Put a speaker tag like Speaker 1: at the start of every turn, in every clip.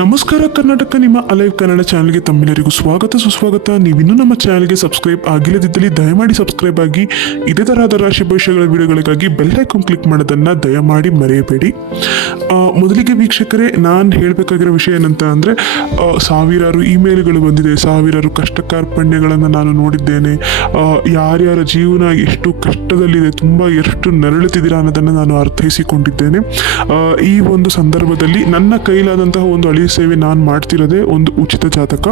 Speaker 1: ನಮಸ್ಕಾರ ಕರ್ನಾಟಕ, ನಿಮ್ಮ ಅಲೈವ್ ಕನ್ನಡ ಚಾನಲ್ಗೆ ತಮ್ಮೆಲ್ಲರಿಗೂ ಸ್ವಾಗತ, ಸುಸ್ವಾಗತ. ನೀವಿನ್ನೂ ನಮ್ಮ ಚಾನಲ್ಗೆ ಸಬ್ಸ್ಕ್ರೈಬ್ ಆಗಿಲ್ಲದಿದ್ದಲ್ಲಿ ದಯಮಾಡಿ ಸಬ್ಸ್ಕ್ರೈಬ್ ಆಗಿ, ಇದೇ ತರಹದ ರಾಶಿ ಭವಿಷ್ಯಗಳ ವಿಡಿಯೋಗಳಿಗಾಗಿ ಬೆಲ್ ಐಕಾನ್ ಕ್ಲಿಕ್ ಮಾಡೋದನ್ನ ದಯಮಾಡಿ ಮರೆಯಬೇಡಿ. ಮೊದಲಿಗೆ ವೀಕ್ಷಕರೇ, ನಾನು ಹೇಳಬೇಕಾಗಿರೋ ವಿಷಯ ಏನಂತ ಅಂದರೆ ಸಾವಿರಾರು ಇಮೇಲ್ಗಳು ಬಂದಿದೆ, ಸಾವಿರಾರು ಕಷ್ಟ ಕಾರ್ಪಣ್ಯಗಳನ್ನು ನಾನು ನೋಡಿದ್ದೇನೆ. ಯಾರ್ಯಾರ ಜೀವನ ಎಷ್ಟು ಕಷ್ಟದಲ್ಲಿದೆ, ತುಂಬ ಎಷ್ಟು ನರಳುತ್ತಿದ್ದೀರಾ ಅನ್ನೋದನ್ನು ನಾನು ಅರ್ಥೈಸಿಕೊಂಡಿದ್ದೇನೆ. ಈ ಒಂದು ಸಂದರ್ಭದಲ್ಲಿ ನನ್ನ ಕೈಲಾದಂತಹ ಒಂದು ಸೇವೆ ನಾನು ಮಾಡ್ತಿರೋದೇ ಒಂದು ಉಚಿತ ಜಾತಕ.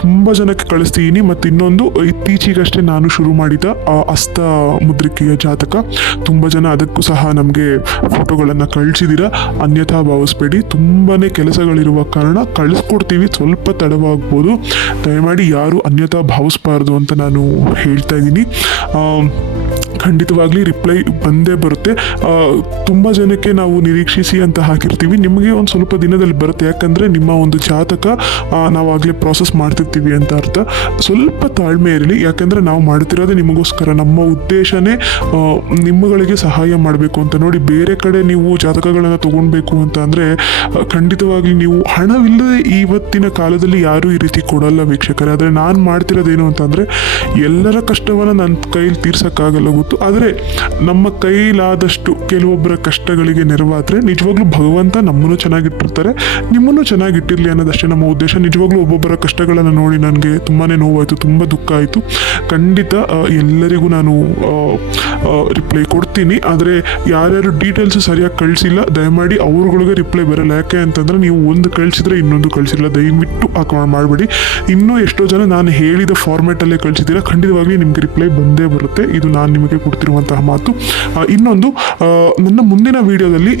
Speaker 1: ತುಂಬ ಜನಕ್ಕೆ ಕಳಿಸ್ತೀನಿ ಮತ್ತು ಇನ್ನೊಂದು ಇತ್ತೀಚೆಗಷ್ಟೇ ನಾನು ಶುರು ಮಾಡಿದ ಆ, ಹಸ್ತ ಮುದ್ರಿಕೆಯ ಜಾತಕ. ತುಂಬ ಜನ ಅದಕ್ಕೂ ಸಹ ನಮಗೆ ಫೋಟೋಗಳನ್ನು ಕಳಿಸಿದ್ದೀರಾ ಅನ್ಯಥಾ ಭಾವಿಸ್ಬೇಡಿ. ತುಂಬಾ ಕೆಲಸಗಳಿರುವ ಕಾರಣ ಕಳಿಸ್ಕೊಡ್ತೀವಿ. ಸ್ವಲ್ಪ ತಡವಾಗ್ಬೋದು. ದಯಮಾಡಿ ಯಾರು ಅನ್ಯಥಾ ಭಾವಿಸ್ಬಾರ್ದು ಅಂತ ನಾನು ಹೇಳ್ತಾ ಇದ್ದೀನಿ. ಖಂಡಿತವಾಗ್ಲಿ ರಿಪ್ಲೈ ಬಂದೇ ಬರುತ್ತೆ. ತುಂಬ ಜನಕ್ಕೆ ನಾವು ನಿರೀಕ್ಷಿಸಿ ಅಂತ ಹಾಕಿರ್ತೀವಿ. ನಿಮಗೆ ಒಂದು ಸ್ವಲ್ಪ ದಿನದಲ್ಲಿ ಬರುತ್ತೆ. ಯಾಕಂದರೆ ನಿಮ್ಮ ಒಂದು ಜಾತಕ ಆ, ನಾವು ಆಗಲೇ ಪ್ರಾಸೆಸ್ ಮಾಡ್ತಿರ್ತೀವಿ ಅಂತ ಅರ್ಥ. ಸ್ವಲ್ಪ ತಾಳ್ಮೆ ಇರಲಿ. ಯಾಕಂದರೆ ನಾವು ಮಾಡ್ತಿರೋದೇ ನಿಮಗೋಸ್ಕರ. ನಮ್ಮ ಉದ್ದೇಶನೇ ನಿಮ್ಮಗಳಿಗೆ ಸಹಾಯ ಮಾಡಬೇಕು ಅಂತ ನೋಡಿ. ಬೇರೆ ಕಡೆ ನೀವು ಜಾತಕಗಳನ್ನು ತೊಗೊಳ್ಬೇಕು ಅಂತ ಅಂದರೆ ಖಂಡಿತವಾಗಿ ನೀವು ಹಣವಿಲ್ಲದೆ ಇವತ್ತಿನ ಕಾಲದಲ್ಲಿ ಯಾರೂ ಈ ರೀತಿ ಕೊಡಲ್ಲ ವೀಕ್ಷಕರೇ. ಆದರೆ ನಾನು ಮಾಡ್ತಿರೋದೇನು ಅಂತಂದರೆ ಎಲ್ಲರ ಕಷ್ಟವನ್ನು ನನ್ನ ಕೈಲಿ ತೀರ್ಸೋಕ್ಕಾಗಲ್ಲ ಗೊತ್ತು. ಆದರೆ ನಮ್ಮ ಕೈಲಾದಷ್ಟು ಕೆಲವೊಬ್ಬರ ಕಷ್ಟಗಳಿಗೆ ನೆರವಾದರೆ ನಿಜವಾಗ್ಲೂ ಭಗವಂತ ನಮ್ಮನ್ನು ಚೆನ್ನಾಗಿಟ್ಟಿರ್ತಾರೆ. ನಿಮ್ಮನ್ನು ಚೆನ್ನಾಗಿಟ್ಟಿರಲಿ ಅನ್ನೋದಷ್ಟೇ ನಮ್ಮ ಉದ್ದೇಶ. ನಿಜವಾಗ್ಲೂ ಒಬ್ಬೊಬ್ಬರ ಕಷ್ಟಗಳನ್ನು ನೋಡಿ ನನಗೆ ತುಂಬಾ ನೋವಾಯಿತು, ತುಂಬ ದುಃಖ ಆಯಿತು. ಖಂಡಿತ ಎಲ್ಲರಿಗೂ ನಾನು ರಿಪ್ಲೈ ಕೊಡ್ತೀನಿ. ಆದರೆ ಯಾರ್ಯಾರು ಡೀಟೇಲ್ಸ್ ಸರಿಯಾಗಿ ಕಳಿಸಿಲ್ಲ, ದಯಮಾಡಿ ಅವ್ರುಗಳಿಗೆ ರಿಪ್ಲೈ ಬರಲ್ಲ. ಯಾಕೆ ಅಂತಂದ್ರೆ ನೀವು ಒಂದು ಕಳಿಸಿದ್ರೆ ಇನ್ನೊಂದು ಕಳಿಸಿಲ್ಲ. ದಯವಿಟ್ಟು ಅಕೌಂಟ್ ಮಾಡಬೇಡಿ. ಇನ್ನೂ ಎಷ್ಟೋ ಜನ ನಾನು ಹೇಳಿದ ಫಾರ್ಮ್ಯಾಟಲ್ಲೇ ಕಳಿಸಿದ್ದೀರಾ ಖಂಡಿತವಾಗಿ ನಿಮಗೆ ರಿಪ್ಲೈ ಬಂದೇ ಬರುತ್ತೆ. ಇದು ನಾನು ನಿಮಗೆ ಕೊಡ್ತಿರುವಂತಹ ಮಾತು. ಇನ್ನೊಂದು ಆ, ನನ್ನ ಮುಂದಿನ ವಿಡಿಯೋದಲ್ಲಿ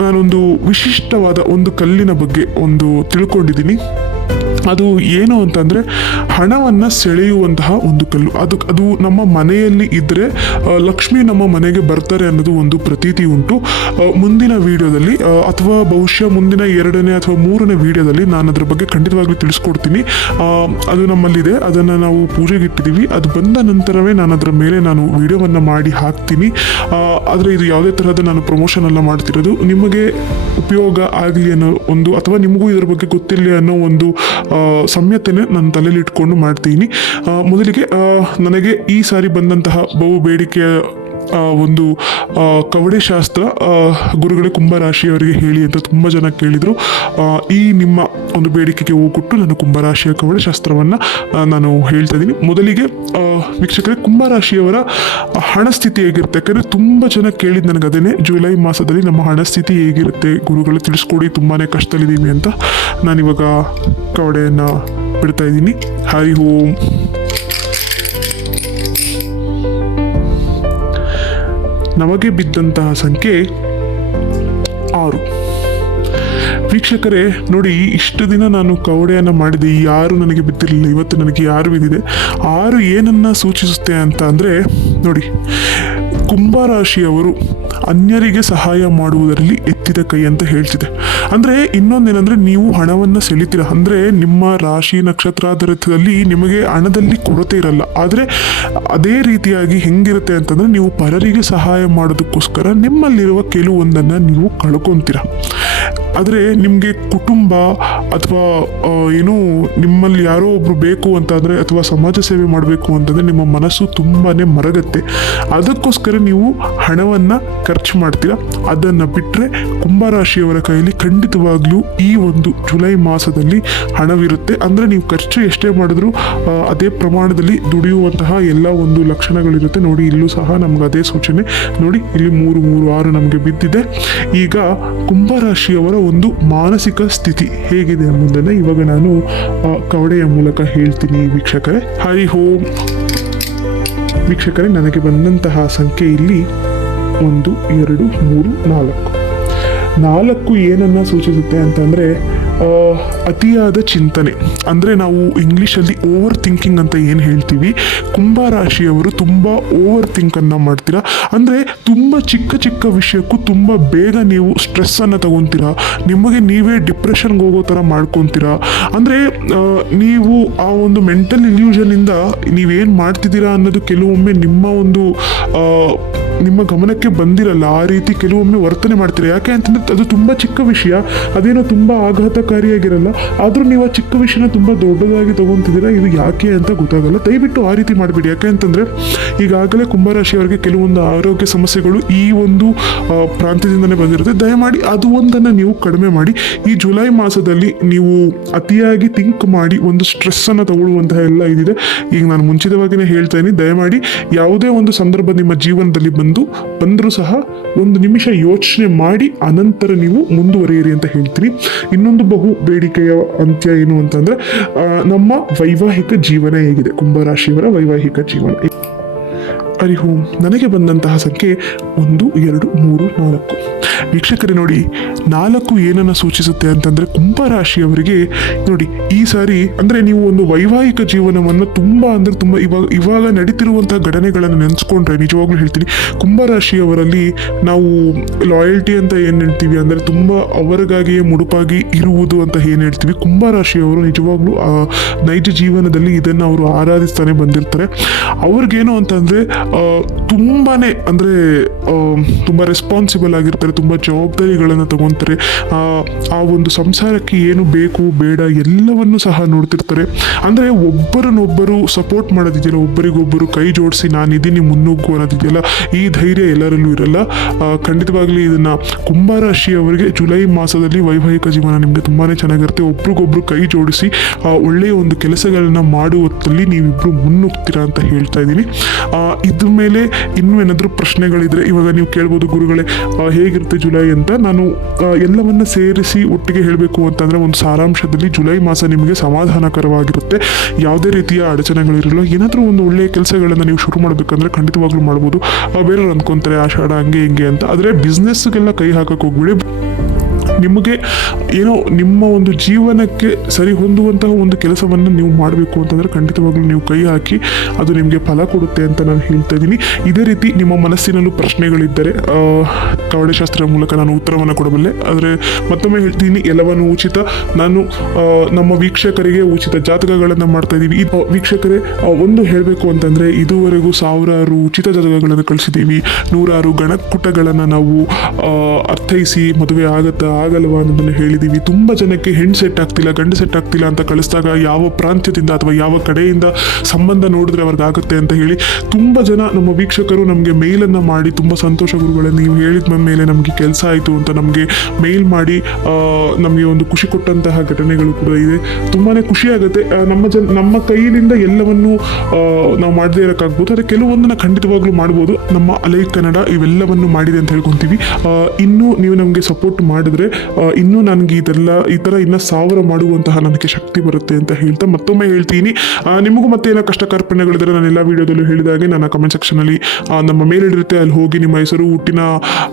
Speaker 1: ನಾನೊಂದು ವಿಶಿಷ್ಟವಾದ ಒಂದು ಕಲ್ಲಿನ ಬಗ್ಗೆ ಒಂದು ತಿಳ್ಕೊಂಡಿದ್ದೀನಿ. ಅದು ಏನು ಅಂತಂದರೆ ಹಣವನ್ನು ಸೆಳೆಯುವಂತಹ ಒಂದು ಕಲ್ಲು. ಅದು ಅದು ನಮ್ಮ ಮನೆಯಲ್ಲಿ ಇದ್ದರೆ ಲಕ್ಷ್ಮಿ ನಮ್ಮ ಮನೆಗೆ ಬರ್ತಾರೆ ಅನ್ನೋದು ಒಂದು ಪ್ರತೀತಿ ಉಂಟು. ಮುಂದಿನ ವಿಡಿಯೋದಲ್ಲಿ ಅಥವಾ ಬಹುಶಃ ಮುಂದಿನ ಎರಡನೇ ಅಥವಾ ಮೂರನೇ ವಿಡಿಯೋದಲ್ಲಿ ನಾನು ಅದ್ರ ಬಗ್ಗೆ ಖಂಡಿತವಾಗ್ಲೂ ತಿಳಿಸ್ಕೊಡ್ತೀನಿ. ಅದು ನಮ್ಮಲ್ಲಿದೆ, ಅದನ್ನು ನಾವು ಪೂಜೆಗೆ ಇಟ್ಟಿದ್ದೀವಿ ಅದು ಬಂದ ನಂತರವೇ ನಾನು ಅದರ ಮೇಲೆ ನಾನು ವಿಡಿಯೋವನ್ನು ಮಾಡಿ ಹಾಕ್ತೀನಿ. ಆದರೆ ಇದು ಯಾವುದೇ ತರಹದ ನಾನು ಪ್ರಮೋಷನ್ ಎಲ್ಲ ಮಾಡ್ತಿರೋದು. ನಿಮಗೆ ಉಪಯೋಗ ಆಗಲಿ ಅನ್ನೋ ಒಂದು, ಅಥವಾ ನಿಮಗೂ ಇದರ ಬಗ್ಗೆ ಗೊತ್ತಿರಲಿ ಅನ್ನೋ ಒಂದು ಸಂಯತೆನೆ ನನ್ನ ತಲೆಯಲ್ಲಿ ಇಟ್ಕೊಂಡು ಮಾಡ್ತೀನಿ. ಮೊದಲಿಗೆ ನನಗೆ ಈ ಸಾರಿ ಬಂದಂತಹ ಬಹು ಬೇಡಿಕೆಯ ಒಂದು ಕವಡೆ ಶಾಸ್ತ್ರ ಗುರುಗಳೇ ಕುಂಭರಾಶಿಯವರಿಗೆ ಹೇಳಿ ಅಂತ ತುಂಬ ಜನ ಕೇಳಿದರು. ಈ ನಿಮ್ಮ ಒಂದು ಬೇಡಿಕೆಗೆ ಹೋಗ್ಬಿಟ್ಟು ನಾನು ಕುಂಭರಾಶಿಯ ಕವಡೆ ಶಾಸ್ತ್ರವನ್ನು ನಾನು ಹೇಳ್ತಾ ಇದ್ದೀನಿ. ಮೊದಲಿಗೆ ವೀಕ್ಷಕರೇ, ಕುಂಭರಾಶಿಯವರ ಹಣ ಸ್ಥಿತಿ ಹೇಗಿರುತ್ತೆ? ಯಾಕಂದರೆ ತುಂಬ ಜನ ಕೇಳಿದ್ದು ನನಗೆ ಅದೇನೆ ಜುಲೈ ಮಾಸದಲ್ಲಿ ನಮ್ಮ ಹಣ ಸ್ಥಿತಿ ಹೇಗಿರುತ್ತೆ ಗುರುಗಳು ತಿಳಿಸ್ಕೊಡಿ ತುಂಬಾ ಕಷ್ಟದಲ್ಲಿದ್ದೀವಿ ಅಂತ ನಾನಿವಾಗ ಕವಡೆಯನ್ನು ಬಿಡ್ತಾ ಇದ್ದೀನಿ. ಹರಿ ಓಂ. ನಮಗೆ ಬಿದ್ದಂತಹ ಸಂಖ್ಯೆ ಆರು. ವೀಕ್ಷಕರೇ ನೋಡಿ, ಇಷ್ಟು ದಿನ ನಾನು ಕವಡೆಯನ್ನು ಮಾಡಿದೆ. ಯಾರು ನನಗೆ ಬಿದ್ದಿರಲಿಲ್ಲ? ಇವತ್ತು ನನಗೆ ಯಾರು ಬಿದ್ದಿದೆ? ಆರು ಏನನ್ನ ಸೂಚಿಸುತ್ತೆ ಅಂತ ಅಂದರೆ, ನೋಡಿ, ಕುಂಭರಾಶಿಯವರು ಅನ್ಯರಿಗೆ ಸಹಾಯ ಮಾಡುವುದರಲ್ಲಿ ಎತ್ತಿದ ಕೈ ಅಂತ ಹೇಳ್ತಿದೆ. ಅಂದರೆ, ಇನ್ನೊಂದೇನೆಂದರೆ, ನೀವು ಹಣವನ್ನು ಸೆಳಿತೀರ. ಅಂದರೆ, ನಿಮ್ಮ ರಾಶಿ ನಕ್ಷತ್ರಾಧಾರಿತದಲ್ಲಿ ನಿಮಗೆ ಹಣದಲ್ಲಿ ಕೊರತೆ ಇರಲ್ಲ. ಆದರೆ, ಅದೇ ರೀತಿಯಾಗಿ ಹೆಂಗಿರುತ್ತೆ ಅಂತಂದರೆ, ನೀವು ಪರರಿಗೆ ಸಹಾಯ ಮಾಡೋದಕ್ಕೋಸ್ಕರ ನಿಮ್ಮಲ್ಲಿರುವ ಕೆಲವೊಂದನ್ನು ನೀವು ಕಳ್ಕೊತೀರ. ಆದರೆ ನಿಮಗೆ ಕುಟುಂಬ ಅಥವಾ ಏನು ನಿಮ್ಮಲ್ಲಿ ಯಾರೋ ಒಬ್ರು ಬೇಕು ಅಂತಂದರೆ ಅಥವಾ ಸಮಾಜ ಸೇವೆ ಮಾಡಬೇಕು ಅಂತಂದರೆ ನಿಮ್ಮ ಮನಸ್ಸು ತುಂಬಾ ಮರಗತ್ತೆ. ಅದಕ್ಕೋಸ್ಕರ ನೀವು ಹಣವನ್ನು ಖರ್ಚು ಮಾಡ್ತೀರಾ? ಅದನ್ನು ಬಿಟ್ಟರೆ ಕುಂಭರಾಶಿಯವರ ಕೈಯಲ್ಲಿ ಖಂಡಿತವಾಗ್ಲೂ ಈ ಒಂದು ಜುಲೈ ಮಾಸದಲ್ಲಿ ಹಣವಿರುತ್ತೆ. ಅಂದರೆ ನೀವು ಖರ್ಚು ಎಷ್ಟೇ ಮಾಡಿದ್ರೂ ಅದೇ ಪ್ರಮಾಣದಲ್ಲಿ ದುಡಿಯುವಂತಹ ಎಲ್ಲ ಒಂದು ಲಕ್ಷಣಗಳಿರುತ್ತೆ. ನೋಡಿ, ಇಲ್ಲೂ ಸಹ ನಮ್ಗೆ ಅದೇ ಸೂಚನೆ. ನೋಡಿ, ಇಲ್ಲಿ ಮೂರು ಮೂರು, ಆರು ನಮಗೆ ಬಿದ್ದಿದೆ. ಈಗ ಕುಂಭರಾಶಿಯವರ ಒಂದು ಮಾನಸಿಕ ಸ್ಥಿತಿ ಹೇಗಿದೆ ಎಂಬುದನ್ನು ಇವಾಗ ನಾನು ಕವಡೆಯ ಮೂಲಕ ಹೇಳ್ತೀನಿ ವೀಕ್ಷಕರೇ. ಹರಿ ಹೋಮ್ ವೀಕ್ಷಕರೇ, ನನಗೆ ಬಂದಂತಹ ಸಂಖ್ಯೆ ಇಲ್ಲಿ ಒಂದು, ಎರಡು, ಮೂರು, ನಾಲ್ಕು. ನಾಲ್ಕು ಏನನ್ನು ಸೂಚಿಸುತ್ತೆ ಅಂತಂದರೆ ಅತಿಯಾದ ಚಿಂತನೆ. ಅಂದರೆ ನಾವು ಇಂಗ್ಲೀಷಲ್ಲಿ ಓವರ್ ಥಿಂಕಿಂಗ್ ಅಂತ ಏನು ಹೇಳ್ತೀವಿ? ಕುಂಭರಾಶಿಯವರು ತುಂಬ ಓವರ್ ಥಿಂಕನ್ನು ಮಾಡ್ತೀರಾ? ಅಂದರೆ ತುಂಬ ಚಿಕ್ಕ ಚಿಕ್ಕ ವಿಷಯಕ್ಕೂ ತುಂಬ ಬೇಗ ನೀವು ಸ್ಟ್ರೆಸ್ಸನ್ನು ತಗೊತೀರಾ? ನಿಮಗೆ ನೀವೇ ಡಿಪ್ರೆಷನ್ಗೆ ಹೋಗೋ ಥರ ಮಾಡ್ಕೊತೀರಾ? ಅಂದರೆ ನೀವು ಆ ಒಂದು ಮೆಂಟಲ್ ಇಲ್ಯೂಷನಿಂದ ನೀವೇನು ಮಾಡ್ತಿದ್ದೀರಾ ಅನ್ನೋದು ಕೆಲವೊಮ್ಮೆ ನಿಮ್ಮ ಒಂದು ನಿಮ್ಮ ಗಮನಕ್ಕೆ ಬಂದಿರಲ್ಲ, ಆ ರೀತಿ ಕೆಲವೊಮ್ಮೆ ವರ್ತನೆ ಮಾಡ್ತೀರಿ. ಯಾಕೆ ಅಂತಂದ್ರೆ ಅದು ತುಂಬ ಚಿಕ್ಕ ವಿಷಯ, ಅದೇನೋ ತುಂಬ ಆಘಾತಕಾರಿಯಾಗಿರಲ್ಲ, ಆದರೂ ನೀವು ಆ ಚಿಕ್ಕ ವಿಷಯನ ತುಂಬ ದೊಡ್ಡದಾಗಿ ತಗೊಂತಿದ್ದೀರಾ, ಇದು ಯಾಕೆ ಅಂತ ಗೊತ್ತಾಗಲ್ಲ. ದಯವಿಟ್ಟು ಆ ರೀತಿ ಮಾಡಬೇಡಿ. ಯಾಕೆ ಅಂತಂದ್ರೆ, ಈಗಾಗಲೇ ಕುಂಭರಾಶಿಯವರಿಗೆ ಕೆಲವೊಂದು ಆರೋಗ್ಯ ಸಮಸ್ಯೆಗಳು ಈ ಒಂದು ಪ್ರಾಂತ್ಯದಿಂದಲೇ ಬಂದಿರುತ್ತೆ. ದಯಮಾಡಿ ಅದು ಒಂದನ್ನು ನೀವು ಕಡಿಮೆ ಮಾಡಿ. ಈ ಜುಲೈ ಮಾಸದಲ್ಲಿ ನೀವು ಅತಿಯಾಗಿ ಥಿಂಕ್ ಮಾಡಿ, ಒಂದು ಸ್ಟ್ರೆಸ್ಸನ್ನು ತಗೊಳ್ಳುವಂತಹ ಎಲ್ಲ ಇದಿದೆ. ಈಗ ನಾನು ಮುಂಚಿತವಾಗಿಯೇ ಹೇಳ್ತಾ ಇದ್ದೀನಿ. ದಯಮಾಡಿ ಯಾವುದೇ ಒಂದು ಸಂದರ್ಭ ನಿಮ್ಮ ಜೀವನದಲ್ಲಿ ಬಂದು ಬಂದರೂ ಸಹ ಒಂದು ನಿಮಿಷ ಯೋಚನೆ ಮಾಡಿ ಅನಂತರ ನೀವು ಮುಂದುವರಿಯಿರಿ ಅಂತ ಹೇಳ್ತೀನಿ ಇನ್ನೊಂದು ಬಹು ಬೇಡಿಕೆಯ ಅಂತ್ಯ ಏನು ಅಂತಂದ್ರೆ ನಮ್ಮ ವೈವಾಹಿಕ ಜೀವನ ಹೇಗಿದೆ. ಕುಂಭರಾಶಿಯವರ ವೈವಾಹಿಕ ಜೀವನ ಹರಿ ನನಗೆ ಬಂದಂತಹ ಸಂಖ್ಯೆ ಒಂದು, ಎರಡು, ಮೂರು, ನಾಲ್ಕು. ವೀಕ್ಷಕರೇ ನೋಡಿ, ನಾಲ್ಕು ಏನನ್ನ ಸೂಚಿಸುತ್ತೆ ಅಂತಂದ್ರೆ ಕುಂಭರಾಶಿಯವರಿಗೆ ನೋಡಿ, ಈ ಸಾರಿ ಅಂದ್ರೆ ನೀವು ಒಂದು ವೈವಾಹಿಕ ಜೀವನವನ್ನು ತುಂಬಾ ಅಂದ್ರೆ ತುಂಬಾ ಇವಾಗ ಇವಾಗ ನಡೀತಿರುವಂಥ ಘಟನೆಗಳನ್ನು ನೆನೆಸ್ಕೊಂಡ್ರೆ ನಿಜವಾಗ್ಲೂ ಹೇಳ್ತೀನಿ, ಕುಂಭರಾಶಿಯವರಲ್ಲಿ ನಾವು ಲಾಯಲ್ಟಿ ಅಂತ ಏನು ಹೇಳ್ತೀವಿ ಅಂದ್ರೆ ತುಂಬಾ ಅವರಿಗಾಗಿಯೇ ಮುಡುಪಾಗಿ ಇರುವುದು ಅಂತ ಏನು ಹೇಳ್ತೀವಿ, ಕುಂಭರಾಶಿಯವರು ನಿಜವಾಗ್ಲೂ ನೈಜ ಜೀವನದಲ್ಲಿ ಇದನ್ನು ಅವರು ಆರಾಧಿಸ್ತಾನೆ ಬಂದಿರ್ತಾರೆ. ಅವ್ರಿಗೇನು ಅಂತಂದ್ರೆ ತುಂಬಾ ಅಂದ್ರೆ ತುಂಬಾ ರೆಸ್ಪಾನ್ಸಿಬಲ್ ಆಗಿರ್ತಾರೆ, ತುಂಬಾ ಜವಾಬ್ದಾರಿಗಳನ್ನು ತಗೊತಾರೆ. ಆ, ಒಂದು ಸಂಸಾರಕ್ಕೆ ಏನು ಬೇಕು ಬೇಡ ಎಲ್ಲವನ್ನು ಸಹ ನೋಡ್ತಿರ್ತಾರೆ. ಅಂದ್ರೆ ಒಬ್ಬರನ್ನೊಬ್ಬರು ಸಪೋರ್ಟ್ ಮಾಡೋದಿದೆಯಲ್ಲ ಒಬ್ಬರಿಗೊಬ್ಬರು ಕೈ ಜೋಡಿಸಿ ನಾನು ಇದೀನಿ ಮುನ್ನುಗ್ಗು ಅನ್ನೋದಿದೆಯಲ್ಲ ಈ ಧೈರ್ಯ ಎಲ್ಲರಲ್ಲೂ ಇರಲ್ಲ. ಖಂಡಿತವಾಗಲಿ ಇದನ್ನು ಕುಂಭರಾಶಿಯವರಿಗೆ ಜುಲೈ ಮಾಸದಲ್ಲಿ ವೈವಾಹಿಕ ಜೀವನ ನಿಮಗೆ ತುಂಬಾನೇ ಚೆನ್ನಾಗಿರುತ್ತೆ. ಒಬ್ರಿಗೊಬ್ರು ಕೈ ಜೋಡಿಸಿ ಒಳ್ಳೆಯ ಒಂದು ಕೆಲಸಗಳನ್ನ ಮಾಡುವತ್ತಲ್ಲಿ ನೀವಿಬ್ರು ಮುನ್ನುಗ್ತೀರಾ ಅಂತ ಹೇಳ್ತಾ ಇದ್ದೀನಿ. ಇದ್ರ ಮೇಲೆ ಇನ್ನೂ ಏನಾದರೂ ಪ್ರಶ್ನೆಗಳಿದ್ರೆ ಇವಾಗ ನೀವು ಕೇಳ್ಬೋದು ಗುರುಗಳೇ. ಹೇಗಿರುತ್ತೆ ಜುಲೈ ಅಂತ ನಾನು ಎಲ್ಲವನ್ನ ಸೇರಿಸಿ ಒಟ್ಟಿಗೆ ಹೇಳಬೇಕು ಅಂತಂದ್ರೆ ಒಂದು ಸಾರಾಂಶದಲ್ಲಿ ಜುಲೈ ಮಾಸ ನಿಮಗೆ ಸಮಾಧಾನಕರವಾಗಿರುತ್ತೆ. ಯಾವುದೇ ರೀತಿಯ ಅಡಚಣೆಗಳಿರಲ್ಲ ಏನಾದರೂ ಒಂದು ಒಳ್ಳೆಯ ಕೆಲಸಗಳನ್ನು ನೀವು ಶುರು ಮಾಡಬೇಕಂದ್ರೆ ಖಂಡಿತವಾಗ್ಲೂ ಮಾಡ್ಬೋದು. ಬೇರೆಯವ್ರು ಅಂದ್ಕೊಂತಾರೆ ಆಷಾಢ ಹಂಗೆ ಹಿಂಗೆ ಅಂತ. ಆದರೆ ಬಿಸ್ನೆಸ್ಗೆಲ್ಲ ಕೈ ಹಾಕಕ್ಕೆ ಹೋಗ್ಬಿಡಿ. ನಿಮಗೆ ಏನೋ ನಿಮ್ಮ ಒಂದು ಜೀವನಕ್ಕೆ ಸರಿ ಹೊಂದುವಂತಹ ಒಂದು ಕೆಲಸವನ್ನು ನೀವು ಮಾಡಬೇಕು ಅಂತಂದರೆ ಖಂಡಿತವಾಗ್ಲೂ ನೀವು ಕೈ ಹಾಕಿ ಅದು ನಿಮಗೆ ಫಲ ಕೊಡುತ್ತೆ ಅಂತ ನಾನು ಹೇಳ್ತಾ ಇದ್ದೀನಿ. ಇದೇ ರೀತಿ ನಿಮ್ಮ ಮನಸ್ಸಿನಲ್ಲೂ ಪ್ರಶ್ನೆಗಳಿದ್ದರೆ ಕವಡೆಶಾಸ್ತ್ರದ ಮೂಲಕ ನಾನು ಉತ್ತರವನ್ನು ಕೊಡಬಲ್ಲೆ. ಆದರೆ ಮತ್ತೊಮ್ಮೆ ಹೇಳ್ತೀನಿ ಎಲ್ಲವನ್ನು ಉಚಿತ. ನಾನು ನಮ್ಮ ವೀಕ್ಷಕರಿಗೆ ಉಚಿತ ಜಾತಕಗಳನ್ನು ಮಾಡ್ತಾ ಇದ್ದೀವಿ. ಆ, ವೀಕ್ಷಕರೇ ಒಂದು ಹೇಳಬೇಕು ಅಂತಂದರೆ ಇದುವರೆಗೂ ಸಾವಿರಾರು ಉಚಿತ ಜಾತಕಗಳನ್ನು ಕಳಿಸಿದ್ದೀವಿ. ನೂರಾರು ಗಣಕುಟಗಳನ್ನು ನಾವು ಅರ್ಥೈಸಿ ಮದುವೆ ಆಗತ್ತಾ ಆಗಲ್ವಾ ಅನ್ನೋದನ್ನು ಹೇಳಿದ್ದೀವಿ ತುಂಬ ಜನಕ್ಕೆ ಹೆಣ್ಣು ಸೆಟ್ ಆಗ್ತಿಲ್ಲ, ಗಂಡು ಸೆಟ್ ಆಗ್ತಿಲ್ಲ ಅಂತ ಕಳಿಸಿದಾಗ ಯಾವ ಪ್ರಾಂತ್ಯದಿಂದ ಅಥವಾ ಯಾವ ಕಡೆಯಿಂದ ಸಂಬಂಧ ನೋಡಿದ್ರೆ ಅವ್ರಿಗೆ ಆಗುತ್ತೆ ಅಂತ ಹೇಳಿ ತುಂಬ ಜನ ನಮ್ಮ ವೀಕ್ಷಕರು ನಮಗೆ ಮೇಲನ್ನು ಮಾಡಿ ತುಂಬ ಸಂತೋಷ ಗುರುಗಳೇ, ನೀವು ಹೇಳಿದ ಮೇಲೆ ನಮಗೆ ಕೆಲಸ ಆಯಿತು ಅಂತ ನಮಗೆ ಮೇಲ್ ಮಾಡಿ ನಮಗೆ ಒಂದು ಖುಷಿ ಕೊಟ್ಟಂತಹ ಘಟನೆಗಳು ಕೂಡ ಇದೆ. ತುಂಬಾ ಖುಷಿ ಆಗುತ್ತೆ. ನಮ್ಮ ಜನ, ನಮ್ಮ ಕೈಯಿಂದ ಎಲ್ಲವನ್ನು ನಾವು ಮಾಡದೇ ಇರೋಕ್ಕಾಗ್ಬೋದು. ಆದರೆ ಕೆಲವೊಂದನ್ನು ಖಂಡಿತವಾಗ್ಲೂ ಮಾಡ್ಬೋದು. ನಮ್ಮ ಅಲೈ ಕನ್ನಡ ಇವೆಲ್ಲವನ್ನು ಮಾಡಿದೆ ಅಂತ ಹೇಳ್ಕೊತೀವಿ. ಇನ್ನೂ ನೀವು ನಮಗೆ ಸಪೋರ್ಟ್ ಮಾಡಿದ್ರೆ ಇನ್ನೂ ನನಗೆ ಇದೆಲ್ಲ ಈ ಥರ ಇನ್ನೂ ಸಾವಿರ ಮಾಡುವಂತಹ ನನಗೆ ಶಕ್ತಿ ಬರುತ್ತೆ ಅಂತ ಹೇಳ್ತಾ ಮತ್ತೊಮ್ಮೆ ಹೇಳ್ತೀನಿ. ನಿಮಗೂ ಮತ್ತೆ ಏನೋ ಕಷ್ಟ ಕಾರ್ಪಣ್ಯಗಳಿದ್ರೆ ನಾನು ಎಲ್ಲ ವೀಡಿಯೋದಲ್ಲೂ ಹೇಳಿದಾಗೆ ನನ್ನ ಕಮೆಂಟ್ ಸೆಕ್ಷನಲ್ಲಿ ನಮ್ಮ ಮೇಲ್ ಇರುತ್ತೆ ಅಲ್ಲಿ ಹೋಗಿ ನಿಮ್ಮ ಹೆಸರು ಹುಟ್ಟಿನ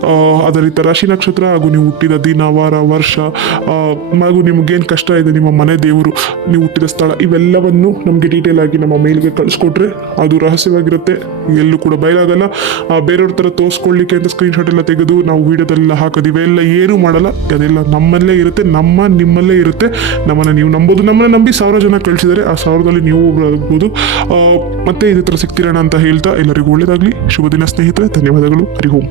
Speaker 1: ಆ, ರೀತಿ ರಾಶಿ ನಕ್ಷತ್ರ ಹಾಗೂ ನೀವು ಹುಟ್ಟಿದ ದಿನ ವಾರ ವರ್ಷ ಹಾಗೂ ನಿಮಗೇನು ಕಷ್ಟ ಇದೆ ನಿಮ್ಮ ಮನೆ ದೇವರು ನೀವು ಹುಟ್ಟಿದ ಸ್ಥಳ ಇವೆಲ್ಲವನ್ನು ನಮಗೆ ಡೀಟೇಲ್ ಆಗಿ ನಮ್ಮ ಮೇಲ್ಗೆ ಕಳಿಸ್ಕೊಟ್ರೆ ಅದು ರಹಸ್ಯವಾಗಿರುತ್ತೆ. ಎಲ್ಲೂ ಕೂಡ ಬಯಲಾಗಲ್ಲ. ಬೇರೆಯವ್ರ ಥರ ತೋರಿಸ್ಕೊಳ್ಳಿಕ್ಕೆ ಅಂತ ಸ್ಕ್ರೀನ್ಶಾಟ್ ಎಲ್ಲ ತೆಗೆದು ನಾವು ವೀಡಿಯೋದೆಲ್ಲ ಹಾಕೋದು. ಇವೆಲ್ಲ ಏನೂ ಮಾಡಲ್ಲ. ಅದೆಲ್ಲ ನಮ್ಮಲ್ಲೇ ಇರುತ್ತೆ, ನಮ್ಮ ನಿಮ್ಮಲ್ಲೇ ಇರುತ್ತೆ. ನಮ್ಮನ್ನು ನೀವು ನಂಬೋದು, ನಮ್ಮನ್ನ ನಂಬಿ ಸಾವಿರ ಜನ ಕಳಿಸಿದರೆ ಆ ಸಾವಿರದಲ್ಲಿ ನೀವು ಒಬ್ರು ಆಗ್ಬೋದು. ಮತ್ತೆ ಇದೇ ಥರ ಸಿಗ್ತಿರೋಣ ಅಂತ ಹೇಳ್ತಾ ಎಲ್ಲರಿಗೂ ಒಳ್ಳೆಯದಾಗಲಿ ಶುಭ ದಿನ ಸ್ನೇಹಿತರೆ, ಧನ್ಯವಾದಗಳು. ಹರಿ ಓಂ